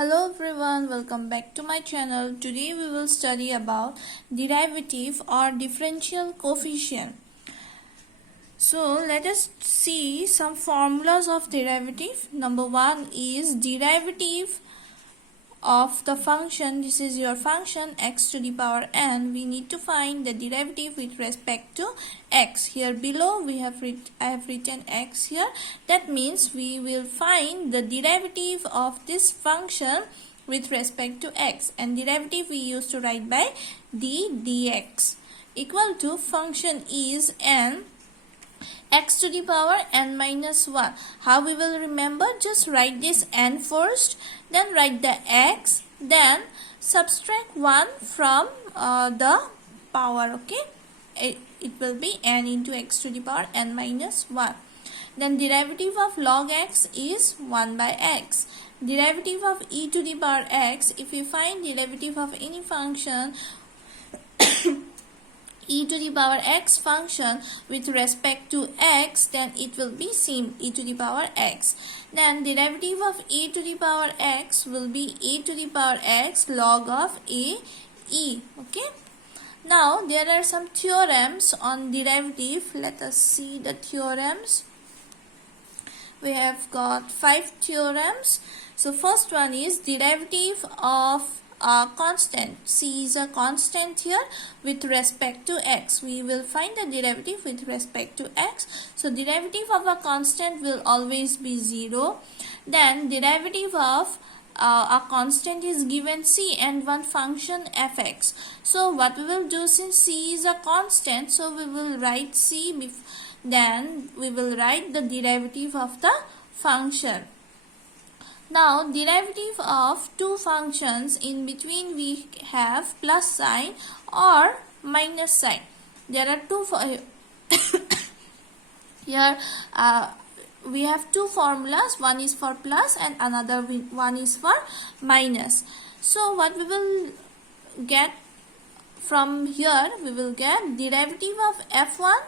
Hello everyone, welcome back to my channel. Today we will study about derivative or differential coefficient. So let us see some formulas of derivative. Number one is derivative of the function. This is your function x to the power n. We need to find the derivative with respect to x. Here below I have written x here. That means we will find the derivative of this function with respect to x, and derivative we used to write by d dx equal to function is n x to the power n minus 1. How we will remember? Just write this n first, then write the x, then subtract 1 from the power, okay? It will be n into x to the power n minus 1. Then derivative of log x is 1 by x. Derivative of e to the power x, if you find derivative of any function e to the power x function with respect to x, then it will be same e to the power x. Then derivative of e to the power x will be e to the power x log of a e. Okay. Now there are some theorems on derivative. Let us see the theorems. We have got 5 theorems. So first one is derivative of constant. C is a constant here with respect to x. We will find the derivative with respect to x. So derivative of a constant will always be 0. Then derivative of a constant is given c and one function fx. So what we will do, since c is a constant, so we will write c, then we will write the derivative of the function. Now derivative of two functions, in between we have plus sign or minus sign. There are two here we have two formulas, one is for plus and another one is for minus. So what we will get from here, we will get derivative of f1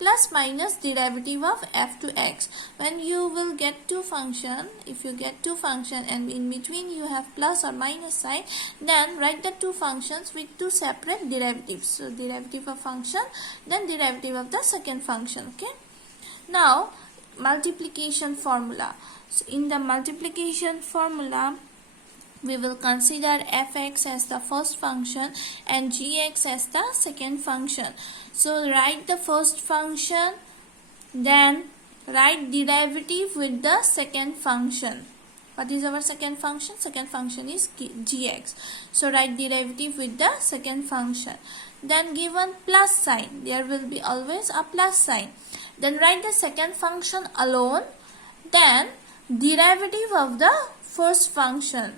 plus minus derivative of f to x. When you will get two function, if you get two function and in between you have plus or minus sign, then write the two functions with two separate derivatives. So derivative of function, then derivative of the second function. Okay. Now multiplication formula. So in the multiplication formula, we will consider fx as the first function and gx as the second function. So write the first function, then write derivative with the second function. What is our second function? Second function is gx. So write derivative with the second function. Then given plus sign, there will be always a plus sign. Then write the second function alone, then derivative of the first function.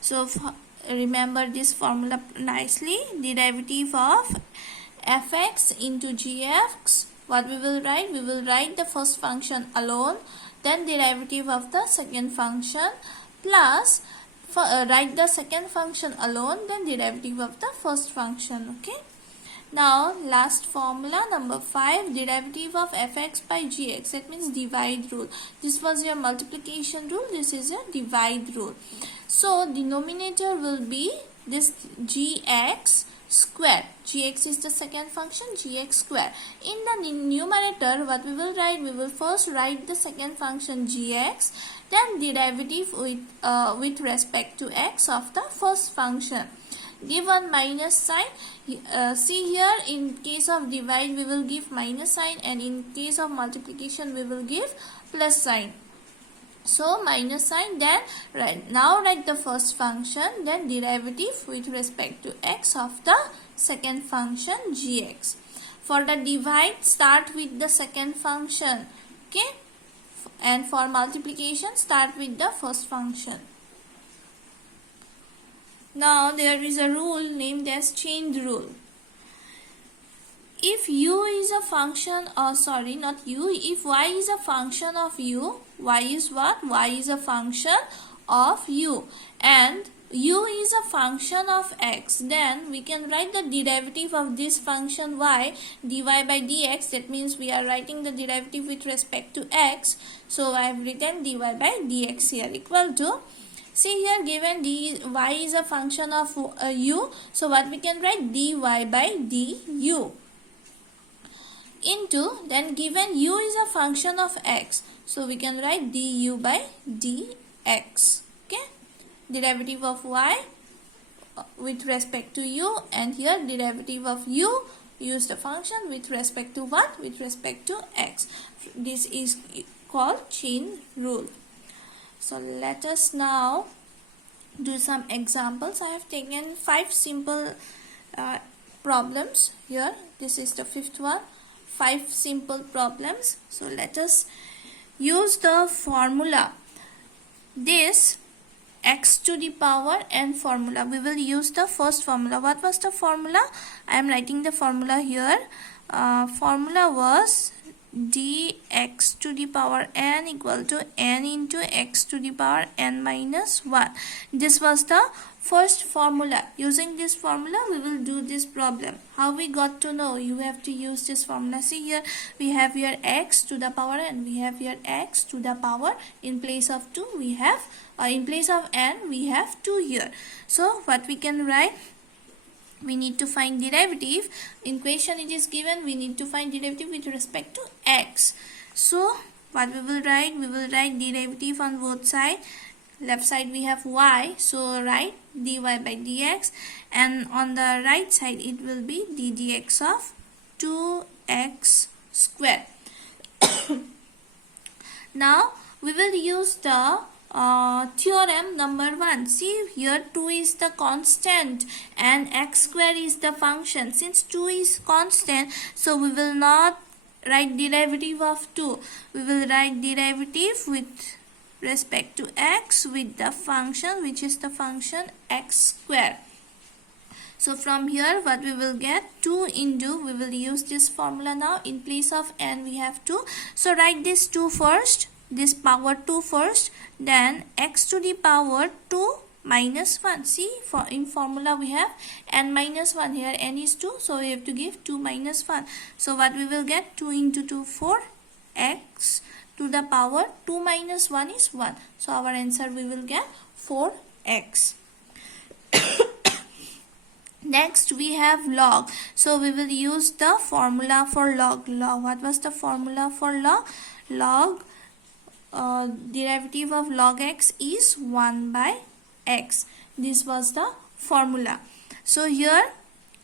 So remember this formula nicely. Derivative of fx into gx. What we will write? We will write the first function alone, then derivative of the second function, plus write the second function alone, then derivative of the first function. Okay. Now last formula, number 5, derivative of fx by gx. That means divide rule. This was your multiplication rule. This is your divide rule. So denominator will be this gx square. Gx is the second function, gx square. In the numerator, what we will write? We will first write the second function gx, then derivative with respect to x of the first function. Given minus sign, see here, in case of divide we will give minus sign, and in case of multiplication we will give plus sign. So minus sign, then now write the first function, then derivative with respect to x of the second function gx. For the divide, start with the second function, okay, and for multiplication start with the first function. Now there is a rule named as chain rule. If u is a function, if y is a function of u, y is what? Y is a function of u, and u is a function of x, then we can write the derivative of this function y, dy by dx. That means we are writing the derivative with respect to x. So I have written dy by dx here equal to, see here given y is a function of u, so what we can write, dy by du into, then given u is a function of x, so we can write du by dx. Okay, derivative of y with respect to u, and here derivative of u, use the function with respect to what, with respect to x. This is called chain rule. So let us now do some examples. I have taken 5 simple problems here. This is the 5th one. 5 simple problems. So let us use the formula. This x to the power n formula. We will use the first formula. What was the formula? I am writing the formula here. Formula was dx to the power n equal to n into x to the power n minus 1. This was the first formula. Using this formula we will do this problem. How we got to know? You have to use this formula. See here, we have here x to the power n, we have here x to the power, in place of 2 we have in place of n we have 2 here. So what we can write, we need to find derivative. In question it is given, we need to find derivative with respect to x. So what we will write, we will write derivative on both sides. Left side we have y, so write dy by dx, and on the right side it will be ddx of 2x square. Now we will use the theorem number 1. See here, 2 is the constant and x square is the function. Since 2 is constant, so we will not write derivative of 2. We will write derivative with respect to x with the function, which is the function x square. So from here what we will get, 2 into, we will use this formula now. In place of n we have 2. So write this 2 first, this power 2 first, then x to the power 2 minus 1. See, for in formula we have n minus 1, here n is 2, so we have to give 2 minus 1. So what we will get, 2 into 2, 4, x to the power 2 minus 1 is 1. So our answer we will get 4x. Next we have log. So we will use the formula for log. What was the formula for log? Log derivative of log x is 1 by x. This was the formula. So here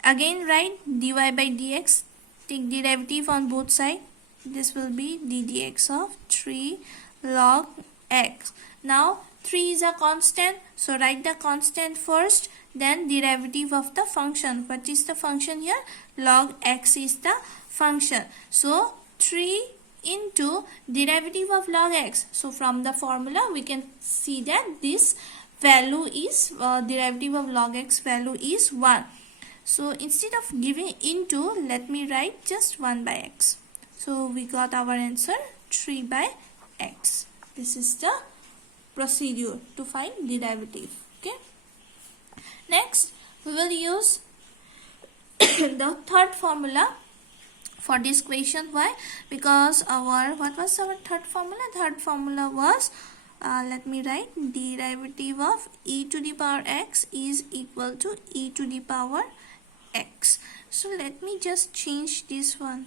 again write dy by dx. Take derivative on both sides. This will be ddx of 3 log x. Now 3 is a constant, so write the constant first, then derivative of the function. What is the function here? Log x is the function. So 3 into derivative of log x. So from the formula we can see that this value is derivative of log x value is 1. So instead of giving into, let me write just 1 by x. So we got our answer 3 by x. This is the procedure to find derivative. Okay. Next we will use the third formula for this question. Why? Because what was our third formula? Third formula was let me write, derivative of e to the power x is equal to e to the power x. So let me just change this one.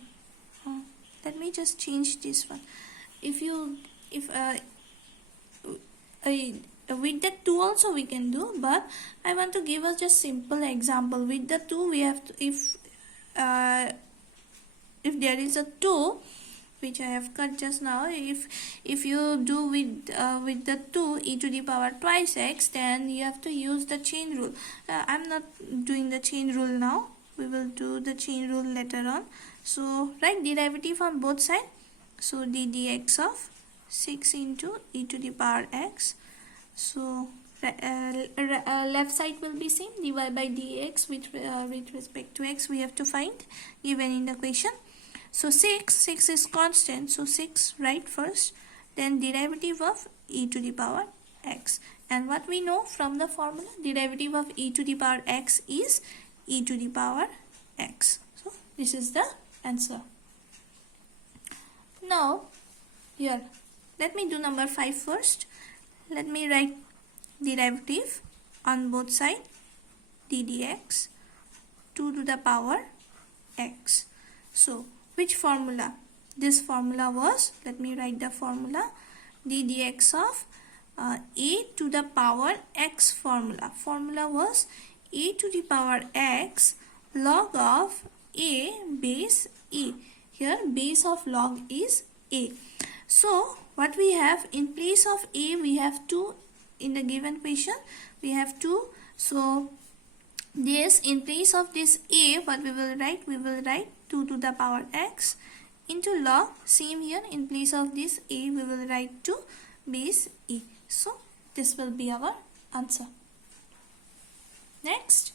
With the 2 also we can do, but I want to give us just simple example. With the 2 we have to, if there is a 2 which I have cut just now, if you do with the 2 e to the power twice x, then you have to use the chain rule. I'm not doing the chain rule now. We will do the chain rule later on. So write derivative on both sides. So ddx of 6 into e to the power x. So left side will be same, dy by dx with respect to x we have to find given in the question. So 6 is constant, so 6 write first, then derivative of e to the power x. And what we know from the formula, derivative of e to the power x is e to the power x. So this is the answer. Now here let me do number 5 first. Let me write derivative on both sides, d dx 2 to the power x. So which formula? This formula was, let me write the formula, d dx of a to the power x formula. Formula was a to the power x log of a base e. Here base of log is a. So what we have in place of a, we have 2 in the given question. We have 2. So this, in place of this a, what we will write? We will write 2 to the power x into log. Same here, in place of this a, we will write 2 base e. So this will be our answer. Next.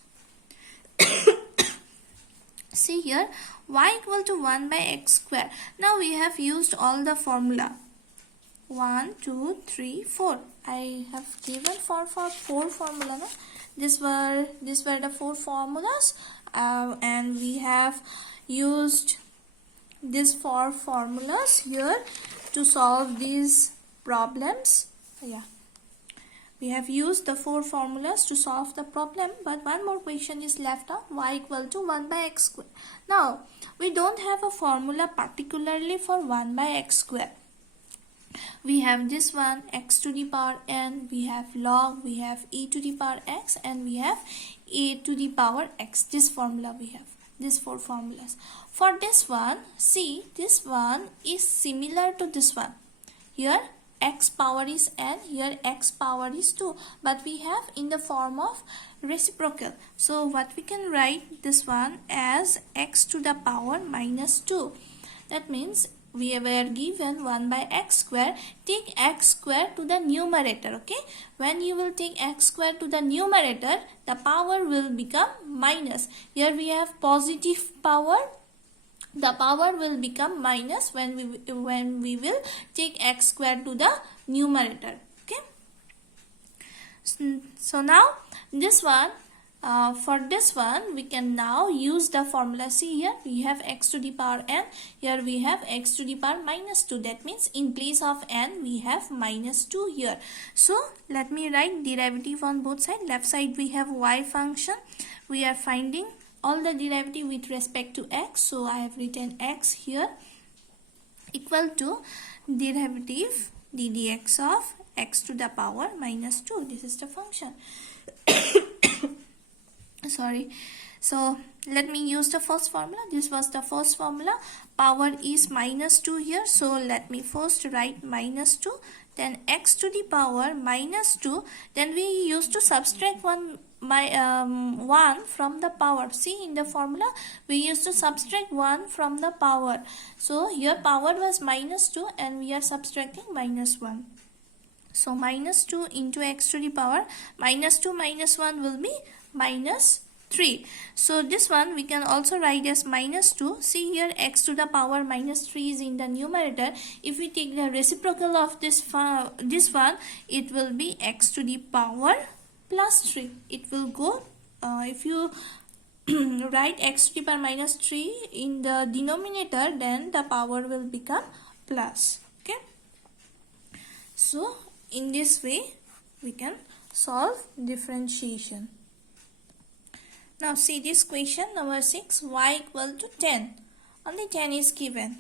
See here, y equal to 1 by x square. Now we have used all the formula. 1, 2, 3, 4. I have given for 4 formula. No? These were the 4 formulas, and we have used these 4 formulas here to solve these problems. Yeah, we have used the 4 formulas to solve the problem, but one more question is left out, y equal to 1 by x square. Now we don't have a formula particularly for 1 by x square. We have this one, x to the power n, we have log, we have e to the power x, and we have a to the power x. This formula we have, these 4 formulas. For this one, see, this one is similar to this one. Here x power is n, here x power is 2, but we have in the form of reciprocal. So what we can write this one as x to the power minus 2. That means we were given 1 by x square. Take x square to the numerator. Okay, when you will take x square to the numerator, the power will become minus. Here we have positive power. The power will become minus when we will take x square to the numerator. Okay. So now this one, for this one, we can now use the formula. See here, we have x to the power n. Here we have x to the power minus 2. That means in place of n, we have minus 2 here. So let me write derivative on both sides. Left side we have y function. We are finding all the derivative with respect to x. So I have written x here equal to derivative d dx of x to the power minus 2. This is the function. Sorry. So let me use the first formula. This was the first formula. Power is minus 2 here. So let me first write minus 2. Then x to the power minus 2. Then we used to subtract 1 from the power. See, in the formula we used to subtract 1 from the power. So here power was minus 2 and we are subtracting minus 1. So minus 2 into x to the power minus 2 minus 1 will be minus 3. So this one we can also write as minus 2. See here, x to the power minus 3 is in the numerator. If we take the reciprocal of this one, it will be x to the power plus 3. It will go, if you write x to the power minus 3 in the denominator, then the power will become plus. Okay. So in this way we can solve differentiation. Now see this question number 6, y equal to 10. Only 10 is given.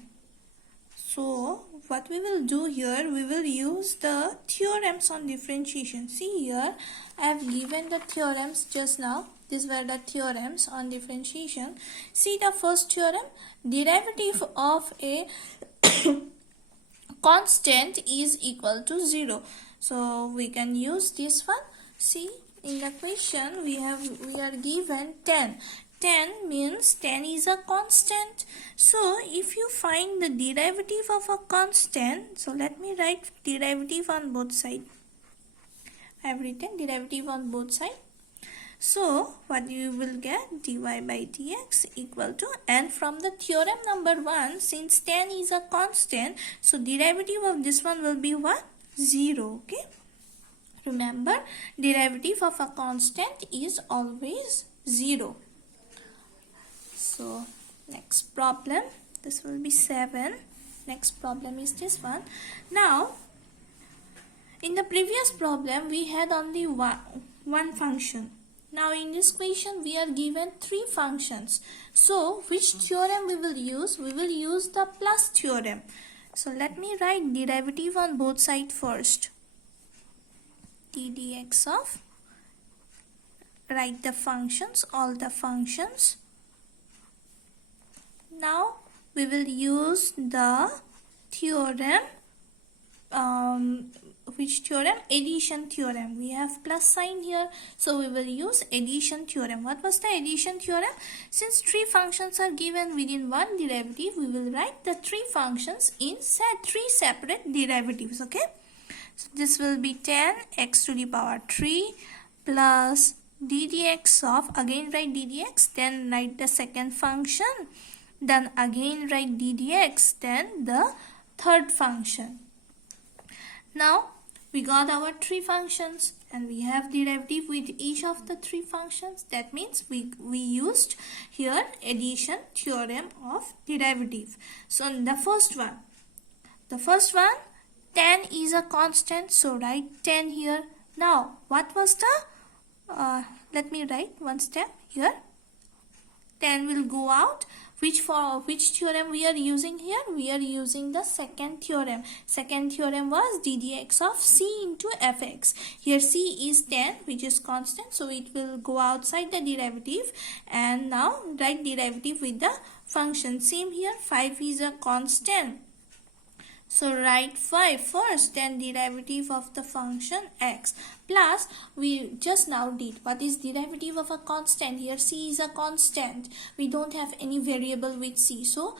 So what we will do here, we will use the theorems on differentiation. See here, I have given the theorems just now. These were the theorems on differentiation. See the first theorem, derivative of a constant is equal to 0. So we can use this one. See, in the question we are given 10. 10 means 10 is a constant. So if you find the derivative of a constant, so let me write derivative on both sides. I have written derivative on both sides. So what you will get, dy by dx equal to, and from the theorem number 1, since 10 is a constant, so derivative of this one will be what? 0. Okay. Remember, derivative of a constant is always 0. So next problem, this will be 7. Next problem is this one. Now in the previous problem we had only one function. Now in this question we are given 3 functions. So which theorem we will use? We will use the plus theorem. So let me write derivative on both sides first. d dx of, write the functions, all the functions. Now we will use the theorem, which theorem? Addition theorem. We have plus sign here, so we will use addition theorem. What was the addition theorem? Since 3 functions are given within one derivative, we will write the 3 functions in 3 separate derivatives. Okay, so this will be 10x to the power 3 plus d dx of, again write d dx, then write the second function, then again write d dx, then the third function. Now we got our 3 functions and we have derivative with each of the 3 functions. That means we used here addition theorem of derivative. So in the first one, 10 is a constant, so write 10 here. Now what was the, let me write one step here. 10 will go out. Which theorem we are using here? We are using the second theorem. Second theorem was d dx of c into fx. Here c is 10, which is constant, so it will go outside the derivative. And now write derivative with the function. Same here, 5 is a constant, so write 5 first, then derivative of the function x, plus we just now did what is derivative of a constant. Here c is a constant, we don't have any variable with c, so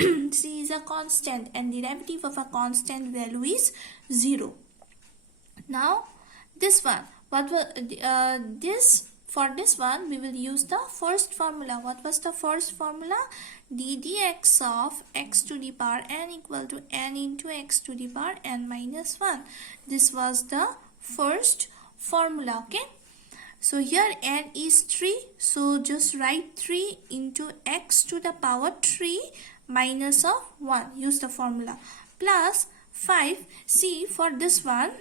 c is a constant and derivative of a constant value is 0. Now this one, what was for this one we will use the first formula. What was the first formula? d dx of x to the power n equal to n into x to the power n minus 1. This was the first formula. Okay, so here n is 3, so just write 3 into x to the power 3 minus of 1. Use the formula, plus 5. See, for this one,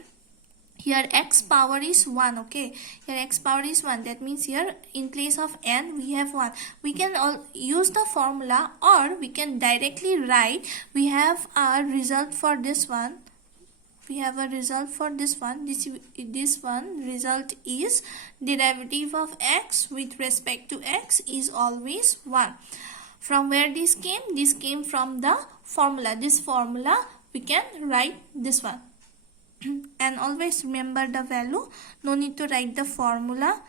here x power is 1. Okay, here x power is 1. That means here in place of n we have 1. We can all use the formula, or we can directly write. We have a result for this one. This one result is derivative of x with respect to x is always 1. From where this came? This came from the formula. This formula we can write this one. And always remember the value, no need to write the formula,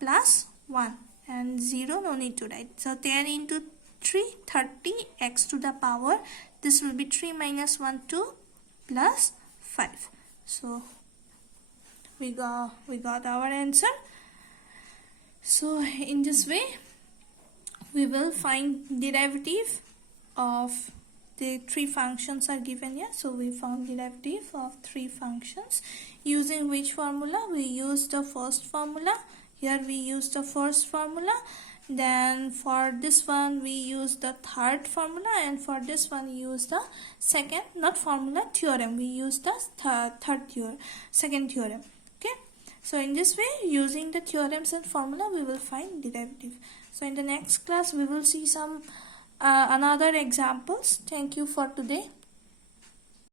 plus 1 and 0 no need to write. So 10 into 3, 30, x to the power, this will be 3 minus 1, 2 plus 5. So we got our answer. So in this way we will find derivative of the 3 functions are given here. So we found derivative of 3 functions using which formula? We use the first formula. Here we use the first formula, then for this one we use the third formula, and for this one use the second, not formula, theorem. We use the second theorem. Okay, so in this way, using the theorems and formula, we will find derivative. So in the next class we will see some another examples. Thank you for today.